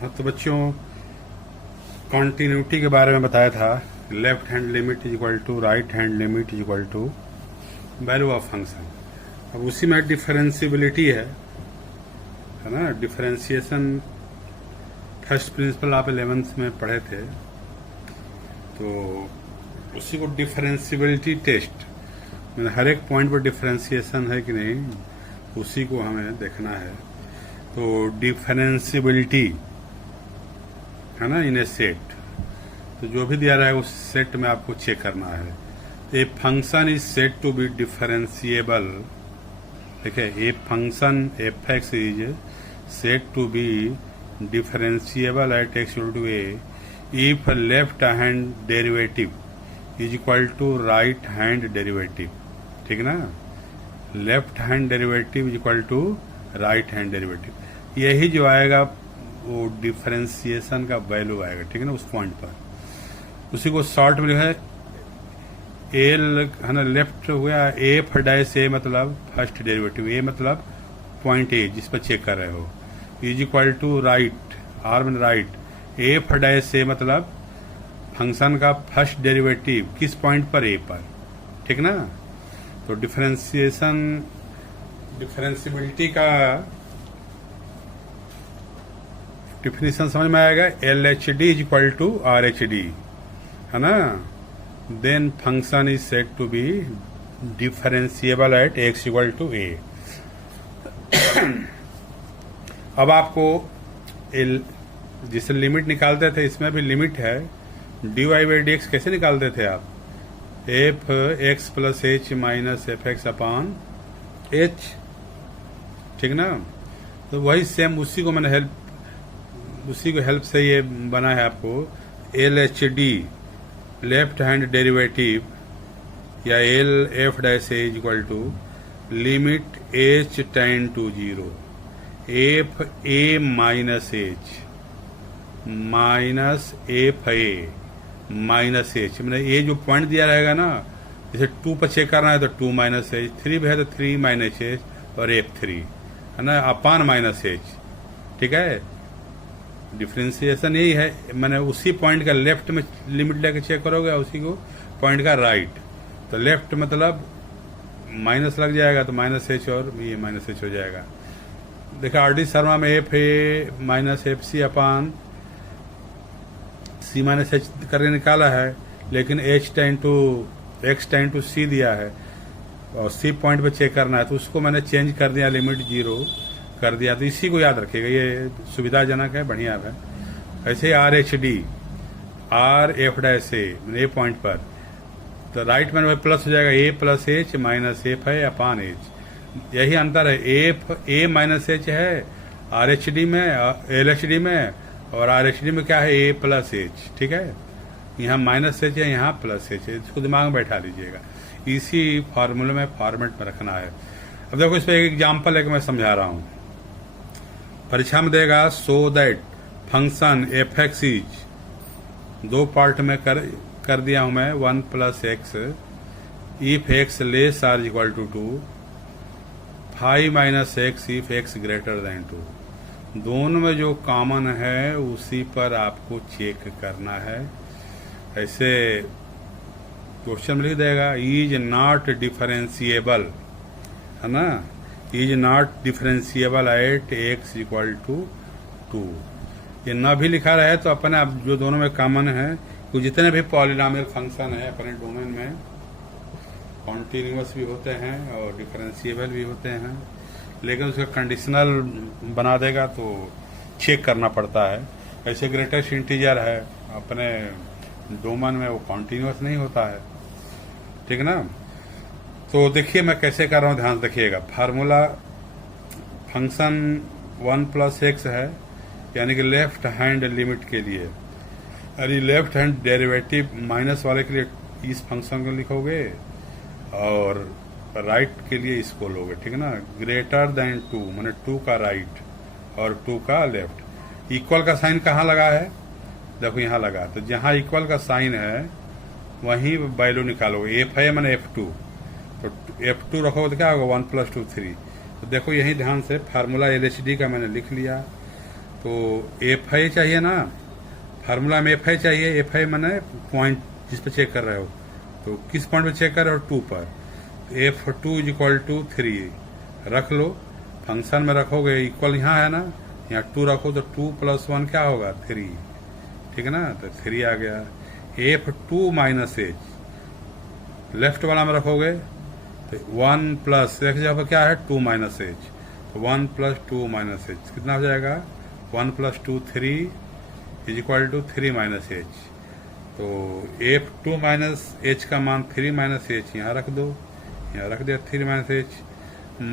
हाँ तो बच्चों, कॉन्टिन्यूटी के बारे में बताया था। Left hand limit is equal to right hand limit is equal to value of function. अब उसी में डिफरेंशियबिलिटी है ना। डिफरेंशिएशन फर्स्ट प्रिंसिपल आप 11th में पढ़े थे, तो उसी को डिफरेंशियबिलिटी टेस्ट, मतलब हर एक पॉइंट पर डिफरेंशिएशन है कि नहीं, उसी को हमें देखना है। तो डिफरेंशियबिलिटी है ना इन ए सेट, तो जो भी दिया रहा है उस सेट में आपको चेक करना है। A function is said to be differentiable. देखिए, a function F X is said to be differentiable at X equal to A if left hand derivative is equal to right hand derivative. ठीक ना, left hand derivative is equal to right hand derivative. यही जो आएगा वो differentiation का value आएगा। ठीक है ना, उस पॉइंट पर उसी को शॉर्ट में है एल है ना। लेफ्ट हो गया एफ डैश ए, मतलब फर्स्ट डेरिवेटिव, ए मतलब पॉइंट ए जिस पर चेक कर रहे हो, is equal to right, R में राइट, एफ डैश ए मतलब फंक्शन का फर्स्ट डेरिवेटिव किस पॉइंट पर, ए पर। ठीक ना, तो डिफरेंशियबिलिटी का डिफिनेशन समझ में आएगा। L H D is equal to R H D, है ना। Then function is said to be differentiable at X equal to A. अब आपको जिसे लिमिट निकालते थे, इसमें भी लिमिट है। D Y by D X कैसे निकालते थे आप? F X plus H minus F X upon H. ठीक ना, तो वही सेम उसी को मैंने उसी को हेल्प से ये बना है आपको। L H D left hand derivative या L F dash A is equal to limit H tend to 0 F A minus H minus F A minus H. मतलब ये जो पॉइंट दिया रहेगा ना, जैसे 2 पर चेक करना है तो 2 माइनस एच, 3 पे है तो 3 माइनस एच और F3 है ना, अपान माइनस एच। ठीक है, डिफरेंशिएशन यही है। मैंने उसी पॉइंट का लेफ्ट में लिमिट लेके चेक करोगे, उसी को पॉइंट का राइट। तो लेफ्ट मतलब माइनस लग जाएगा तो माइनस एच और ये माइनस एच हो जाएगा। देखा आर डी शर्मा में F A minus F C upon C minus H करके निकाला है, लेकिन H tend to X tend to C दिया है और सी पॉइंट पे चेक करना है, तो उसको मैंने चेंज कर दिया, लिमिट 0 कर दिया। तो इसी को याद रखिएगा, ये सुविधाजनक है, बढ़िया है। ऐसे R H D R F dash A point पर, तो राइट में प्लस हो जाएगा, A plus H minus F है अपान एच। यही अंतर है, एफ ए माइनस एच है आर एच डी में, एल एच डी में, और आर एच डी में क्या है, ए प्लस एच। ठीक है, यहाँ माइनस एच है, यहाँ प्लस एच है, इसको दिमाग में बैठा लीजिएगा। इसी फॉर्मूले में फॉर्मेट में रखना है। अब देखो, इस पर एक एग्जाम्पल है कि मैं समझा रहा हूँ, परीक्षा में देगा। So that function F X is, 2 part में कर दिया हूं मैं, 1 plus X if X less or equal to 2, 5 minus X if X greater than 2। दोनों में जो कॉमन है उसी पर आपको चेक करना है। ऐसे क्वेश्चन में लिख देगा, इज नॉट डिफरेंशिएबल, है ना, is not differentiable at X equal to 2। ये न भी लिखा रहे तो अपने आप जो दोनों में कॉमन है, तो जितने भी पॉलिनॉमियल फंक्शन है अपने डोमेन में कॉन्टिन्यूअस भी होते हैं और डिफरेंशिएबल भी होते हैं, लेकिन उसका कंडीशनल बना देगा तो चेक करना पड़ता है। ऐसे ग्रेटेस्ट इंटीजर है अपने डोमेन में, वो कॉन्टिन्यूअस नहीं होता है। ठीक ना, तो देखिए मैं कैसे कर रहा हूँ, ध्यान रखिएगा। फार्मूला फंक्शन 1 प्लस एक्स है, यानी कि लेफ्ट हैंड लिमिट के लिए, यानी लेफ्ट हैंड डेरिवेटिव माइनस वाले के लिए इस फंक्शन को लिखोगे और राइट के लिए इसको लोगे। ठीक है ना, ग्रेटर देन 2 माने 2 का राइट और 2 का लेफ्ट। इक्वल का साइन कहाँ लगा है, देखो यहाँ लगा, तो जहाँ इक्वल का साइन है वहीं वैल्यू निकालोगे। एफ है मैंने F2, तो F2 रखोगे तो क्या होगा, 1 + 2 3। तो देखो यही ध्यान से फार्मूला LHD का मैंने लिख लिया। तो एफ आई चाहिए ना, फार्मूला में एफ आई चाहिए। एफ आई मैंने पॉइंट जिस पे चेक कर रहे हो, तो किस पॉइंट पे चेक कर रहे हो, 2 पर। F two is equal to 3 रख लो, फंक्शन में रखोगे, इक्वल यहाँ है ना, यहाँ 2 रखो तो 2 + 1 क्या होगा, 3, ठीक है ना, तो 3 आ गया। F two minus H left वाला में रखोगे तो 1 प्लस एक जगह पर क्या है, 2 माइनस एच, तो 1 + 2 माइनस एच कितना हो जाएगा, 1 + 2 3 is equal to 3 minus H. तो एफ टू माइनस एच का मान 3 माइनस एच यहाँ रख दो, यहाँ रख दिया 3 माइनस एच,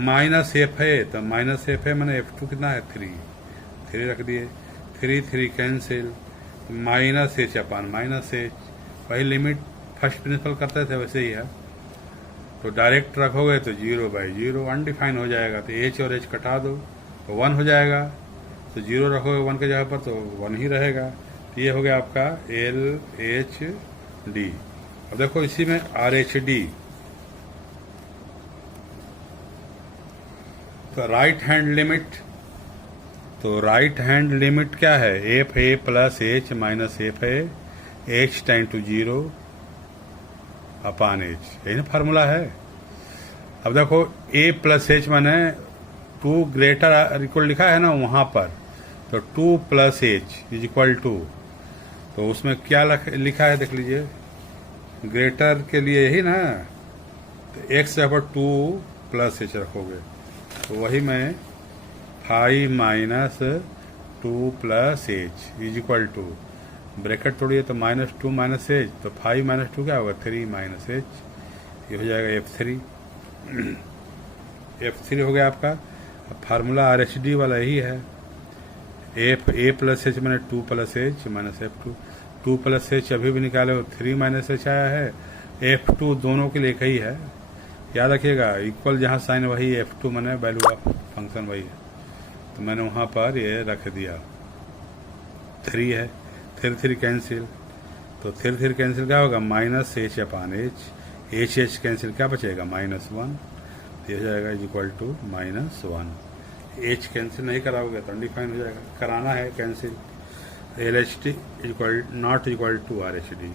माइनस एफ है तो माइनस एफ है, मैंने एफ टू कितना है, 3 रख दिए, 3 कैंसिल, माइनस एच अपन माइनस एच, वही लिमिट फर्स्ट प्रिंसिपल करते थे वैसे ही है। तो डायरेक्ट रखोगे तो 0/0 अनडिफाइन हो जाएगा, तो एच और एच कटा दो तो 1 हो जाएगा, तो 0 रखोगे 1 के जगह पर तो 1 ही रहेगा। तो ये हो गया आपका LHD। अब देखो इसी में RHD, तो राइट हैंड लिमिट, तो राइट हैंड लिमिट क्या है, F a plus H minus F a h tend to 0 upon h, यही ना फार्मूला है। अब देखो ए प्लस एच मैंने 2 ग्रेटर इक्वल लिखा है ना वहां पर, तो 2 + एच इज इक्वल टू, तो उसमें क्या लिखा है देख लीजिए, ग्रेटर के लिए यही ना, तो एक्स जगह पर 2 + एच रखोगे, तो वही मैं 5 - 2 + H is equal to, bracket तोड़िए तो -2 - एच, तो 5 - 2 क्या होगा, 3 - एच, ये हो जाएगा F3। F3 हो गया आपका। अब फार्मूला RHD वाला यही है, एफ ए प्लस एच मैंने 2 + एच माइनस F2, 2 + एच अभी भी निकाले हो 3 - एच आया है, F2 दोनों के लिए एक ही है, याद रखिएगा, इक्वल जहाँ साइन वही, F2 मैंने वैल्यू ऑफ फंक्शन वही है, तो मैंने वहाँ पर ये रख दिया, 3 है, 3 कैंसिल, तो 3 कैंसिल क्या होगा, -h upon h, h cancel क्या बचेगा, -1, ये हो जाएगा is equal to -1। H cancel नहीं कराओगे तो अनडिफाइन हो जाएगा, कराना है cancel. LHD equal not equal to RHD,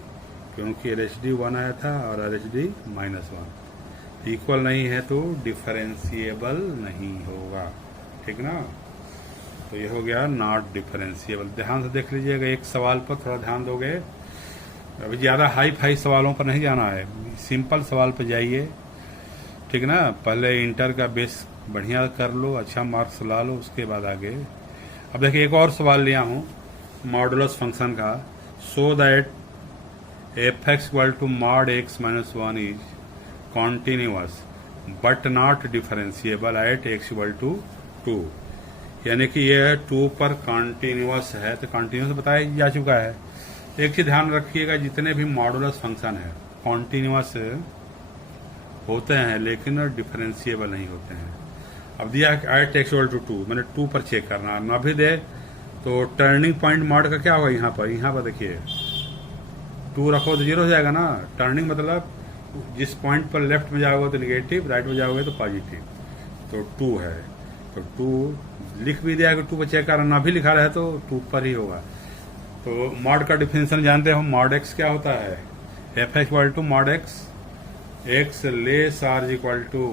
क्योंकि LHD 1 आया था और RHD -1, इक्वल नहीं है तो डिफरेंशिएबल नहीं होगा, ठीक ना। तो ये हो गया नॉट डिफरेंशिएबल। ध्यान से देख लीजिएगा, एक सवाल पर थोड़ा ध्यान दोगे, अभी ज़्यादा हाई फाई सवालों पर नहीं जाना है, सिंपल सवाल पर जाइए, ठीक ना। पहले इंटर का बेस बढ़िया कर लो, अच्छा मार्क्स ला लो, उसके बाद आगे। अब देखिए एक और सवाल लिया हूँ मॉडुलस फंक्शन का, so that f(x) = mod x - 1 is continuous but not differentiable eight x = 2, यानी कि यह 2 पर कॉन्टिन्यूअस है, तो कॉन्टिन्यूअस बताया जा चुका है। एक चीज ध्यान रखिएगा, जितने भी मॉडुलस फंक्शन है कॉन्टिन्यूअस होते हैं लेकिन डिफरेंशिएबल नहीं होते हैं। अब दिया है एट x = 2, मैंने 2 पर चेक करना, ना भी दे तो टर्निंग पॉइंट मॉड का क्या होगा, यहाँ पर देखिए 2 रखो तो 0 हो जाएगा ना। टर्निंग मतलब जिस पॉइंट पर लेफ्ट में जाओगे तो निगेटिव, राइट में जाओगे तो पॉजिटिव, तो 2 है, तो 2 लिख भी दिया कि 2 पर चेक करना, ना भी लिखा रहे तो 2 पर ही होगा। तो मॉड का डिफिनेशन जानते हो, मॉड x क्या होता है, f(x) = mod x, x less or equal to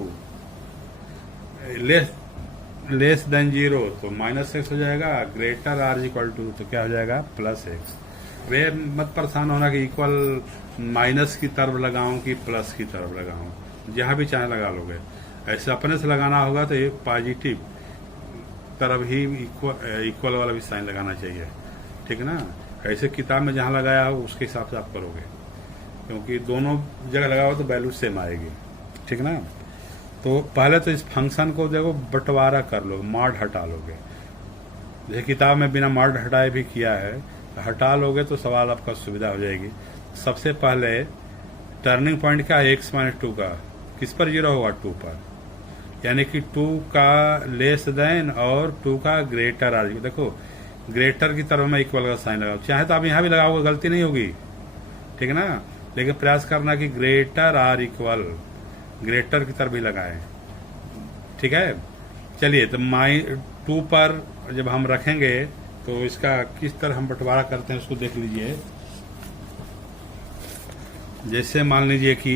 less than 0 तो -x हो जाएगा, ग्रेटर आर इक्वल टू तो क्या हो जाएगा, +x। वे मत परेशान होना कि इक्वल माइनस की तरफ लगाऊं कि प्लस की तरफ लगाऊं, जहां भी चाहे लगा लोगे, ऐसे अपने से लगाना होगा तो एक पॉजिटिव तरफ ही इक्वल वाला भी साइन लगाना चाहिए, ठीक ना। ऐसे किताब में जहां लगाया हो उसके हिसाब से आप करोगे, क्योंकि दोनों जगह लगाओ तो वैल्यू सेम आएगी, ठीक ना। तो पहले तो इस फंक्शन को देखो बंटवारा कर लो, मॉड हटा लोगे, जैसे किताब में बिना मॉड हटाए भी किया है, तो हटा लोगे तो सवाल आपका सुविधा हो जाएगी। सबसे पहले टर्निंग पॉइंट क्या है, x - 2 का किस पर 0 होगा, 2 पर, यानी कि 2 का लेस देन और 2 का ग्रेटर आर, देखो ग्रेटर की तरफ में इक्वल का साइन लगाओ, चाहे तो आप यहाँ भी लगाओगे गलती नहीं होगी, ठीक है ना, लेकिन प्रयास करना कि ग्रेटर आर इक्वल ग्रेटर की तरफ भी लगाएं, ठीक है। चलिए तो 2 पर जब हम रखेंगे तो इसका किस तरह हम बंटवारा करते हैं उसको देख लीजिए। जैसे मान लीजिए कि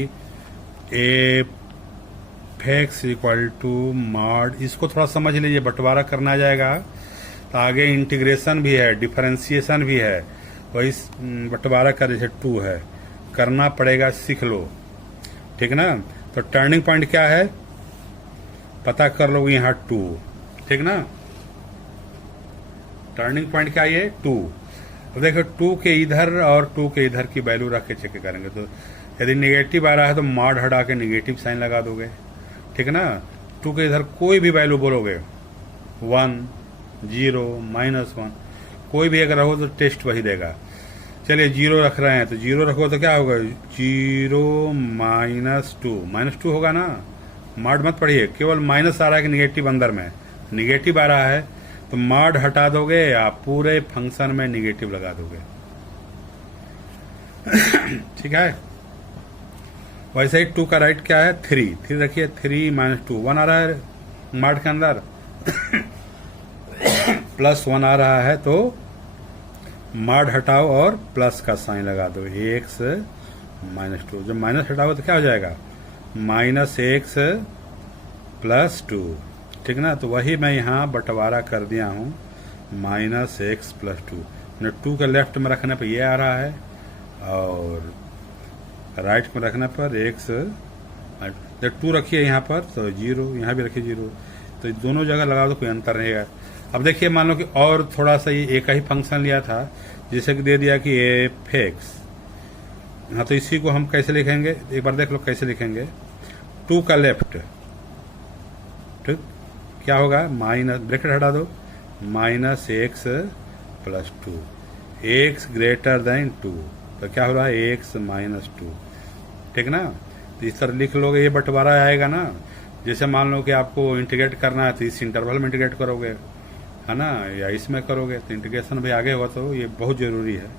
f(x) इक्वल टू मॉड, इसको थोड़ा समझ लीजिए, बंटवारा करना जाएगा तो आगे इंटीग्रेशन भी है, डिफरेंशिएशन भी है, वही बंटवारा का जैसे 2 है करना पड़ेगा, सीख लो, ठीक ना। तो टर्निंग पॉइंट क्या है पता कर लो, यहाँ 2, ठीक ना। टर्निंग पॉइंट क्या है 2। अब देखो 2 के इधर और 2 के इधर की वैल्यू रख के चेक करेंगे, तो यदि नेगेटिव आ रहा है तो मॉड हटा के नेगेटिव साइन लगा दोगे, ठीक ना। 2 के इधर कोई भी वैल्यू बोलोगे 1, 0, -1, कोई भी अगर रहो तो टेस्ट वही देगा। चलिए 0 रख रहे हैं तो 0 रखो तो क्या होगा 0 -2 होगा ना। मॉड मत पढ़िए, केवल माइनस आ रहा है कि निगेटिव अंदर में, निगेटिव आ रहा है तो मॉड हटा दोगे या पूरे फंक्शन में निगेटिव लगा दोगे, ठीक है। वैसे ही 2 का राइट क्या है 3 रखिए, 3 -2, 1 आ रहा है मॉड के अंदर +1 आ रहा है तो मॉड हटाओ और प्लस का साइन लगा दो, x -2। जब माइनस हटाओ तो क्या हो जाएगा -x +2, ठीक ना। तो वही मैं यहाँ बंटवारा कर दिया हूँ -x +2। 2 के लेफ्ट में रखने पर ये आ रहा है और राइट में रखने पर x, जब 2 रखिए यहाँ पर तो 0, यहाँ भी रखिए 0, तो दोनों जगह लगा दो, कोई अंतर रहेगा। अब देखिए मान लो कि और थोड़ा सा ये एक ही फंक्शन लिया था, जैसे कि दे दिया कि f(x), हाँ तो इसी को हम कैसे लिखेंगे एक बार देख लो कैसे लिखेंगे। 2 का लेफ्ट, ठीक, क्या होगा माइनस, ब्रैकेट हटा दो, -x +2, x ग्रेटर देन 2, तो क्या हो रहा है x -2, ठीक ना। तो इस तरह लिख लोगे, ये बंटवारा आएगा ना। जैसे मान लो कि आपको इंटीग्रेट करना है तो इस इंटरवल में इंटीग्रेट करोगे, है ना, या इसमें करोगे, तो इंटीग्रेशन भी आगे होगा, तो ये बहुत जरूरी है।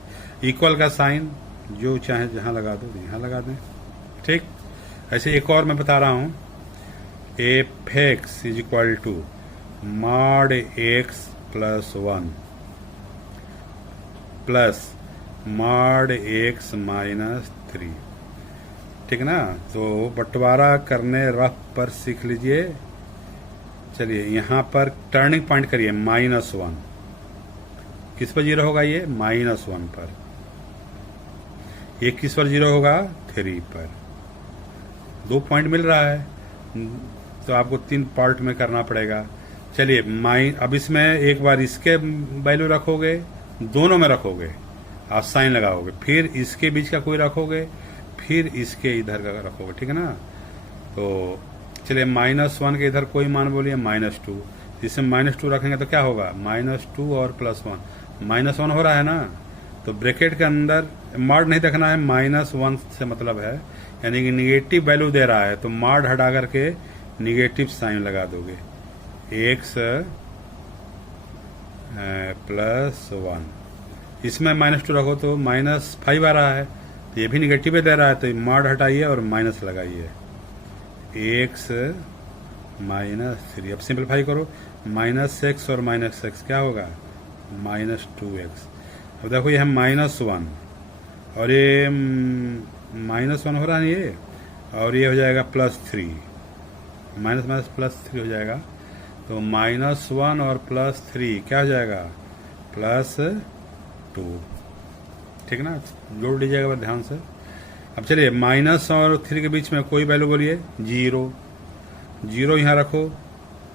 इक्वल का साइन जो चाहे जहाँ लगा दो यहाँ लगा दें, ठीक। ऐसे एक और मैं बता रहा हूँ, f(x) equal to mod x +1 plus mod x -3, ठीक ना। तो बंटवारा करने रफ पर सीख लीजिए। चलिए यहाँ पर टर्निंग पॉइंट करिए -1, किस पर 0 होगा ये -1 पर, ये किस पर 0 होगा 3 पर। 2 पॉइंट मिल रहा है तो आपको 3 पार्ट में करना पड़ेगा। चलिए अब इसमें एक बार इसके वैल्यू रखोगे, दोनों में रखोगे, आप साइन लगाओगे, फिर इसके बीच का कोई रखोगे, फिर इसके इधर का रखोगे, ठीक है ना। तो चलिए -1 के इधर कोई मान बोलिए -2, इसमें -2 रखेंगे तो क्या होगा -2 और +1, -1 हो रहा है ना। तो ब्रैकेट के अंदर मॉड नहीं देखना है, -1 से मतलब है, यानी कि निगेटिव वैल्यू दे रहा है तो मॉड हटा करके निगेटिव साइन लगा दोगे, x +1। इसमें -2 रखो तो -5 आ रहा है, तो ये भी निगेटिव दे रहा है, तो मॉड हटाइए और माइनस लगाइए, x -3। अब सिंपलीफाई करो, -x और -x क्या होगा -2x। अब देखो ये है -1 और ये -1 हो रहा है ये, और ये हो जाएगा +3, +3 हो जाएगा। तो -1 और +3 क्या हो जाएगा +2, ठीक ना। जोड़ लीजिएगा ध्यान से। अब चलिए -1 और 3 के बीच में कोई वैल्यू बोलिए 0 यहाँ रखो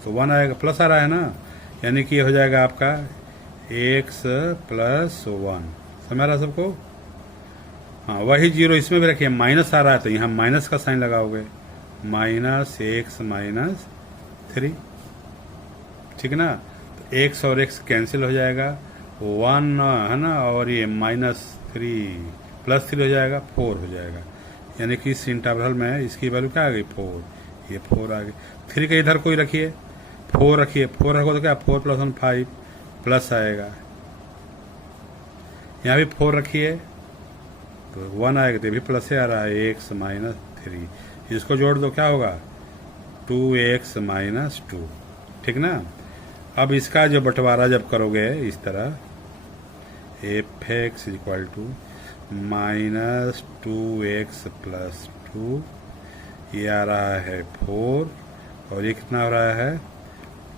तो 1 आएगा, प्लस आ रहा है ना, यानी कि ये हो जाएगा आपका x +1। समझ रहा सबको। हाँ वही 0 इसमें भी रखिए, माइनस आ रहा है तो यहाँ माइनस का साइन लगाओगे, -x -3, ठीक ना। तो x और x कैंसिल हो जाएगा, 1 है ना, और ये -3 +3 हो जाएगा, 4 हो जाएगा, यानी कि इस इंटरवल में इसकी वैल्यू क्या आ गई 4, ये 4 आ गई। 3 के इधर कोई रखिए, 4 रखिए, 4 रखो तो क्या 4 + 1 5 प्लस आएगा, यहाँ भी 4 रखिए तो 1 आएगा, तो ये भी प्लस से आ रहा है, x -3, इसको जोड़ दो क्या होगा 2x -2, ठीक ना। अब इसका जो बंटवारा जब करोगे इस तरह f x equal to minus 2x plus 2, ये आ रहा है 4 और ये कितना हो रहा है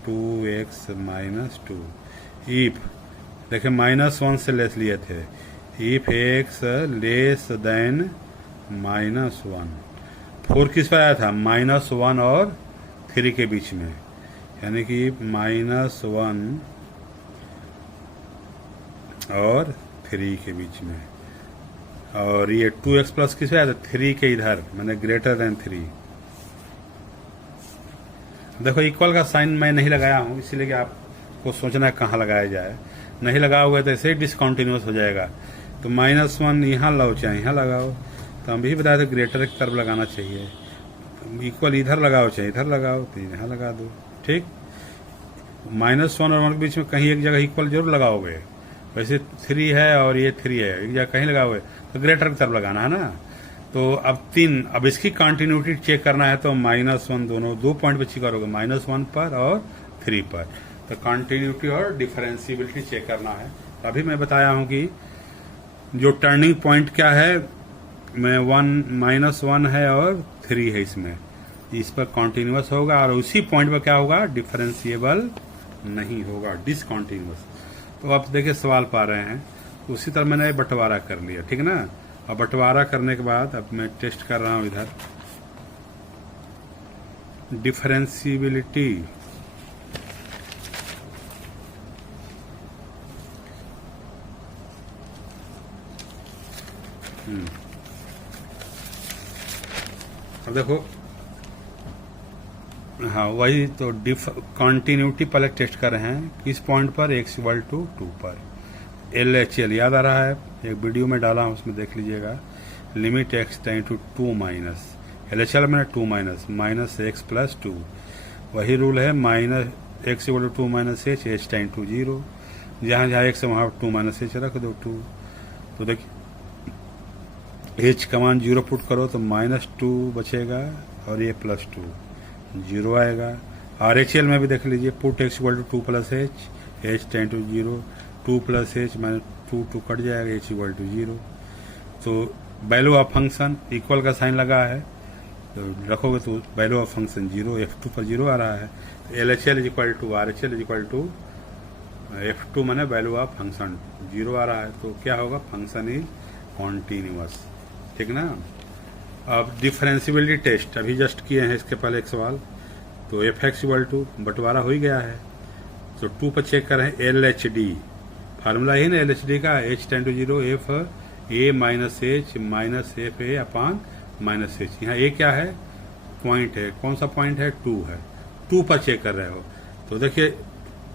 2x माइनस 2। इफ देखिए -1 से लेस लिए थे, इफ x लेस देन -1, 4 किस पर आया था -1 और 3 के बीच में, यानी कि -1 और 3 के बीच में। और ये 2x प्लस किस पे आया था 3 के इधर, मैंने ग्रेटर देन 3। देखो इक्वल का साइन मैं नहीं लगाया हूँ, इसीलिए कि आपको सोचना है कहाँ लगाया जाए। नहीं लगा हुआ तो ऐसे ही डिसकंटिन्यूस हो जाएगा। तो -1 यहाँ लगाओ चाहे यहाँ लगाओ, तो हम भी बताए थे ग्रेटर की तरफ लगाना चाहिए। इक्वल इधर लगाओ चाहे इधर लगाओ, तो यहाँ लगा दो, ठीक। -1 और 1 के बीच में कहीं एक जगह इक्वल जरूर लगाओगे। वैसे 3 है और ये 3 है, एक जगह कहीं लगाओगे तो ग्रेटर की तरफ लगाना है ना। तो अब इसकी कंटिन्यूटी चेक करना है, तो -1 दोनों 2 पॉइंट पे चेक करोगे, -1 पर और 3 पर। तो कंटिन्यूटी और डिफरेंशियबिलिटी चेक करना है। तो अभी मैं बताया हूँ कि जो टर्निंग पॉइंट क्या है, मैं -1 है और 3 है, इसमें इस पर कॉन्टिन्यूस होगा, और उसी पॉइंट पर क्या होगा डिफरेंशिएबल नहीं होगा, डिसकॉन्टिन्यूस। तो आप देखिए सवाल पा रहे हैं, उसी तरह मैंने बंटवारा कर लिया, ठीक ना। अब बंटवारा करने के बाद अब मैं टेस्ट कर रहा हूं इधर डिफरेंशियबिलिटी। अब देखो, हाँ वही तो कंटिन्यूटी पहले टेस्ट कर रहे हैं, किस पॉइंट पर x इक्वल टू 2 पर। LHL याद आ रहा है, एक वीडियो में डाला हूँ, उसमें देख लीजिएगा। Limit x tend to 2 minus, LHL मैंने 2 माइनस x प्लस 2, वही रूल है, -x equal to 2 minus h tend to 0, जहाँ जहाँ x है वहाँ 2 माइनस h रख दो 2। तो देखिए h का मान 0 पुट करो तो -2 बचेगा और ये +2 0 आएगा। RHL में भी देख लीजिए, put x equal to 2 plus h tend to 0, 2 plus h minus 2 cut जाएगा, h इक्वल टू 0। तो वैल्यू ऑफ फंक्शन इक्वल का साइन लगा है, तो रखोगे तो वैल्यू ऑफ फंक्शन 0, f2 पर 0 आ रहा है। तो LHL is equal to RHL is equal to f2 माने वैल्यू ऑफ फंक्शन 0 आ रहा है, तो क्या होगा फंक्शन इज कॉन्टिन्यूअस, ठीक ना। अब डिफरेंशियबिलिटी टेस्ट अभी जस्ट किए हैं, इसके पहले एक सवाल। तो एफ एक्स इक्वल टू बंटवारा हो ही गया है, तो 2 पर चेक कर रहे हैं LHD, फार्मूला ही ना LHD का, h tend to 0 f a minus H minus F a upon minus h. यहाँ a क्या है पॉइंट है, कौन सा पॉइंट है 2 है, 2 पर चेक कर रहे हो। तो देखिए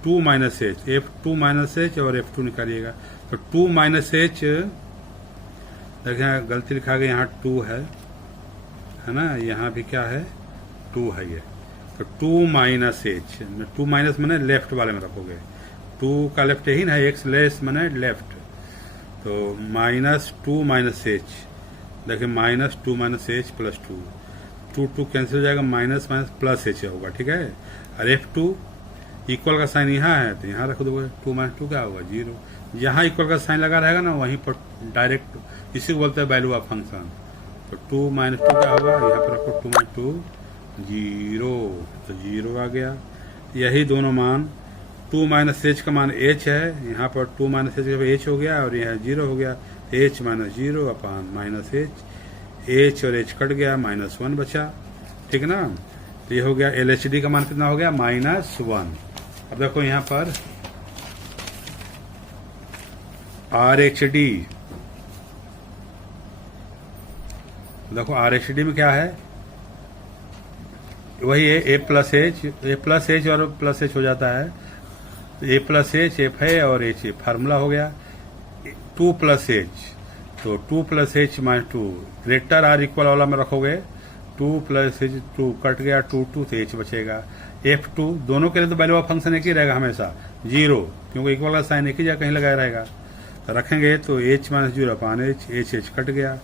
2 minus H, f2 minus H और f2 निकालिएगा। तो 2 माइनस एच, देखिए गलती लिखा गया, यहाँ 2 है ना, यहाँ भी क्या है 2 है ये। तो 2 माइनस एच, 2 माइनस मैंने लेफ्ट वाले में रखोगे, 2 का लेफ्ट ही ना, एक्स लेस मैंने लेफ्ट, तो -2 माइनस एच, देखिए -2 माइनस एच प्लस 2 2 कैंसिल हो जाएगा, माइनस माइनस प्लस एच होगा, ठीक है। और f2 इक्वल का साइन यहाँ है, तो यहाँ रख दोगे, 2 माइनस 2 क्या होगा 0। जहाँ इक्वल का साइन लगा रहेगा ना, वहीं पर डायरेक्ट इसी को बोलते हैं वैल्यू ऑफ फंक्शन। तो 2 माइनस 2 क्या होगा, यहाँ पर रखो 2 माइनस 2 0, तो 0 आ गया। यही दोनों मान, 2 माइनस एच का मान h है, यहाँ पर 2 माइनस एच का h हो गया और यहाँ 0 हो गया, h minus 0 upon minus h और h कट गया, -1 बचा, ठीक ना। तो ये हो गया LHD का मान कितना हो गया -1। अब देखो यहाँ पर RHD, देखो RHD में क्या है, वही है a प्लस एच और प्लस एच हो जाता है, a प्लस एच एफ है और h फार्मूला हो गया 2 प्लस एच, तो 2 plus H minus 2 greater or equal वाला में रखोगे, 2 प्लस एच 2 कट गया, 2 तो h बचेगा। f2 दोनों के लिए तो वैल्यू ऑफ फंक्शन एक ही रहेगा हमेशा 0, क्योंकि इक्वल का साइन एक ही जगह कहीं लगाया रहेगा। तो रखेंगे तो h माइनस 0 अपान h कट गया,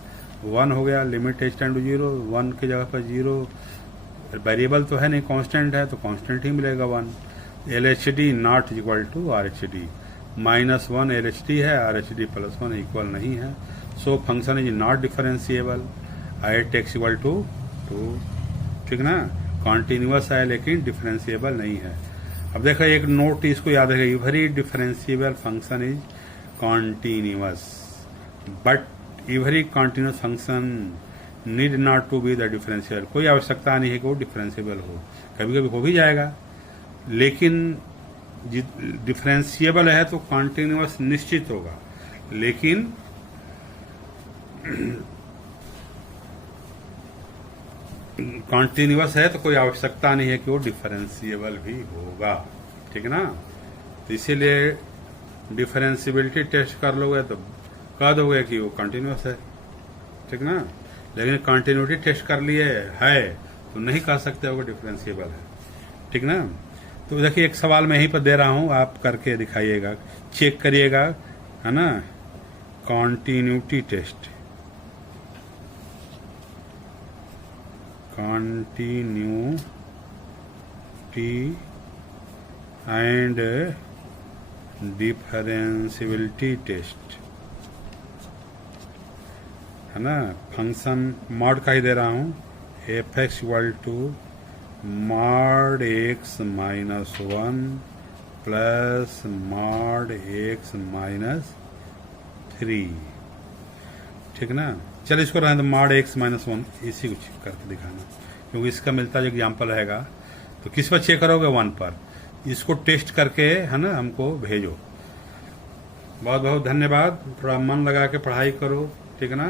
1 हो गया, लिमिट h टेंड टू 0, 1 की जगह पर 0, वेरिएबल तो है नहीं, कांस्टेंट है तो कांस्टेंट ही मिलेगा 1। LHD not equal to RHD, -1 LHD है, RHD +1 इक्वल नहीं है, so function is not differentiable, I(x = 2, ठीक ना। कॉन्टिन्यूअस है लेकिन डिफरेंशिएबल नहीं है। अब देखो एक नोट इसको याद रखेगा, every differentiable function is continuous, but every continuous function need not to be the differentiable. कोई आवश्यकता नहीं है कि वो डिफरेंशिएबल हो, कभी कभी हो भी जाएगा, लेकिन डिफरेंशिएबल है तो कॉन्टिन्यूअस निश्चित होगा, लेकिन कॉन्टिन्यूअस है तो कोई आवश्यकता नहीं है कि वो डिफरेंशिएबल भी होगा, ठीक ना। तो इसीलिए डिफरेंशिएबिलिटी टेस्ट कर लोगे तो कह दोगे कि वो कंटिन्यूअस है, ठीक ना। लेकिन कंटिन्यूटी टेस्ट कर लिए है तो नहीं कह सकते हो कि डिफरेंशिएबल है, ठीक ना। तो देखिए एक सवाल मैं यहीं पर दे रहा हूं, आप करके दिखाइएगा, चेक करिएगा, है ना। Continuity test, continuity and differentiability test, है ना। फंक्शन मॉड का ही दे रहा हूं, f(x) = mod x - 1 plus mod x - 3, ठीक ना। चल इसको रहने दो, mod x - 1 इसी को चेक करके दिखाना, क्योंकि इसका मिलता जो एग्जाम्पल रहेगा। तो किस पर चेक करोगे? 1 पर। इसको टेस्ट करके, है ना, हमको भेजो। बहुत बहुत धन्यवाद। थोड़ा मन लगा के पढ़ाई करो, ठीक है ना।